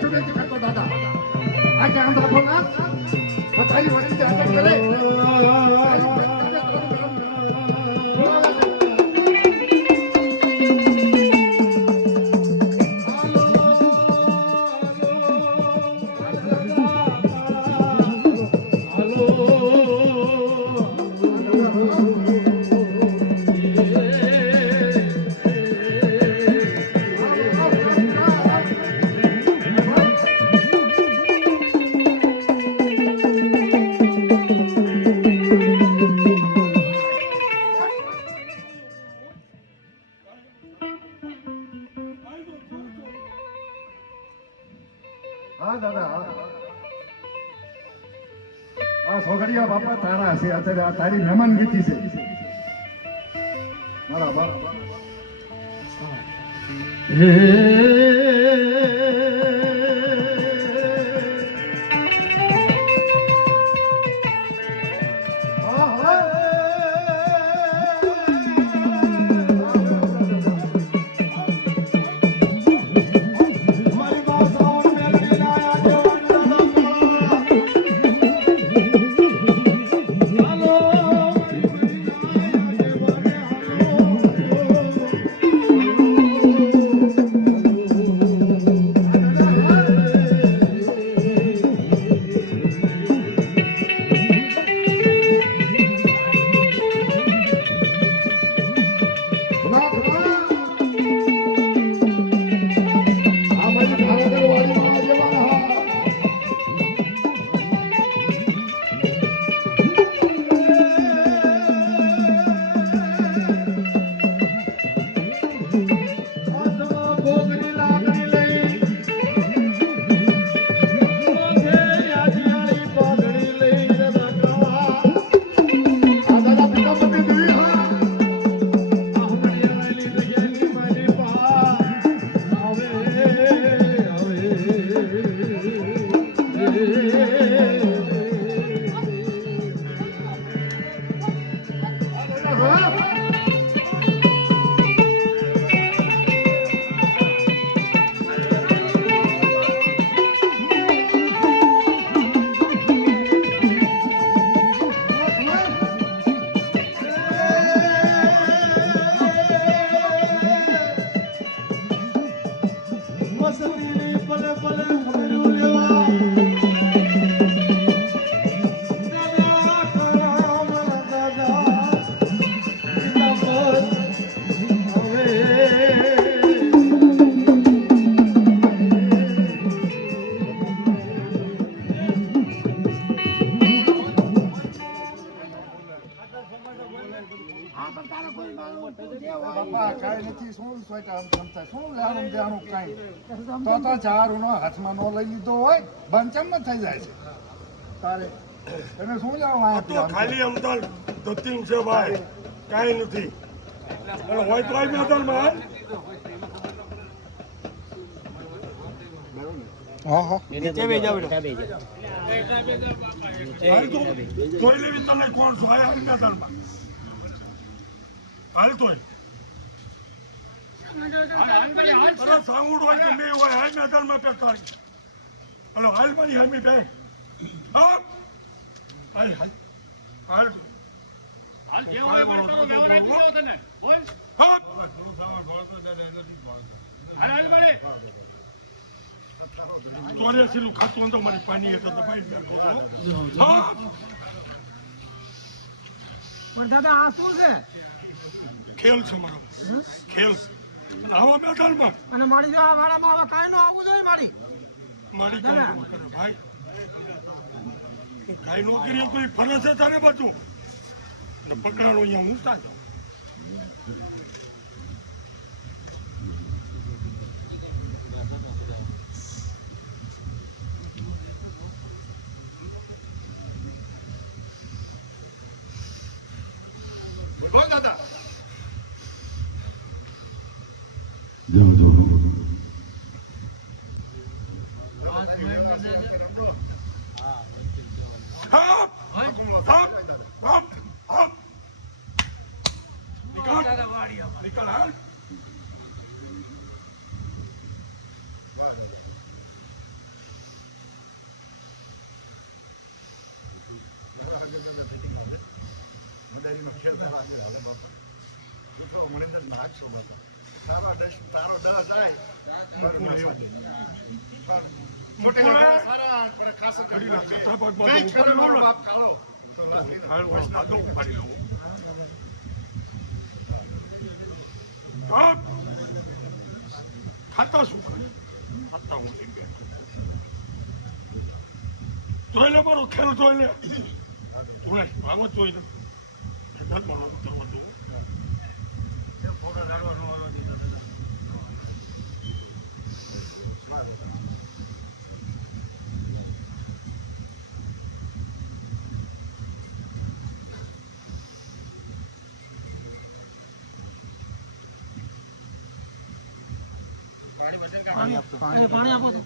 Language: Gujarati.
શુભેચ્છા કરતો દાદા આ કે આમ રાખો ના તારી વડીલ જે અટક કરે સોગડિયા બાપા તારા છે અત્યારે આ તારી મહેમાનગીરી છે મારા બાપ હાથમાં નો લઈ લીધો હોય બંચમ થઈ જાય છે તારે તમે શું જાણો ખાલી અમદાલ ધોતી છે ભાઈ કાંઈ નથી હોય તો આવી મેદાન માં હા હા નીચે બે જાવ જોઈ લેવી તને કોણ છો આયા મેદાન માં હાલ તોય સાઉન્ડ હોય કે મેં હોય હાલ મેદાન માં પેતાળી હલો હાલ મારી હામી બે હાલ હાલ હાલ હાલ જે હોય બોલ કરો મેવર આપી દો તને બોલ હાલ હાલ મારે તોરે છેલું ખાતું તો મારી પાણી હતો તો ભાઈ હા પણ દાદા આ શું છે ખેલ છે મારો ખેલ આવા મેદાનમાં અને મારી જવા વાળામાં હવે કાંઈ નો આવવું જોઈએ મારી ભાઈ કાંઈ નોકરીઓ કોઈ ફરજ છે તારે બધું પકડાણો અહીંયા હું તા જાઉં દાદા મદારીનો ખેલ તારા આગળ હાલે બાપા. ઉઠો મણિંદર નાખશો બાપા. તારો દસ જાય મોટે સારા પણ ખાસ કરી કઈ ખરો બાપ કાળો તો ઉપાડી લઉં. હા ખાતા શું કરે ખાતા હું બેઠો જોઈ લે મારો ખેલ જોઈ લે તું આવો જોઈ લે કરવા દો ફોટો લાડવાનો વાળો દીધો દાદા. પાણી આપો. પાણી આપો તો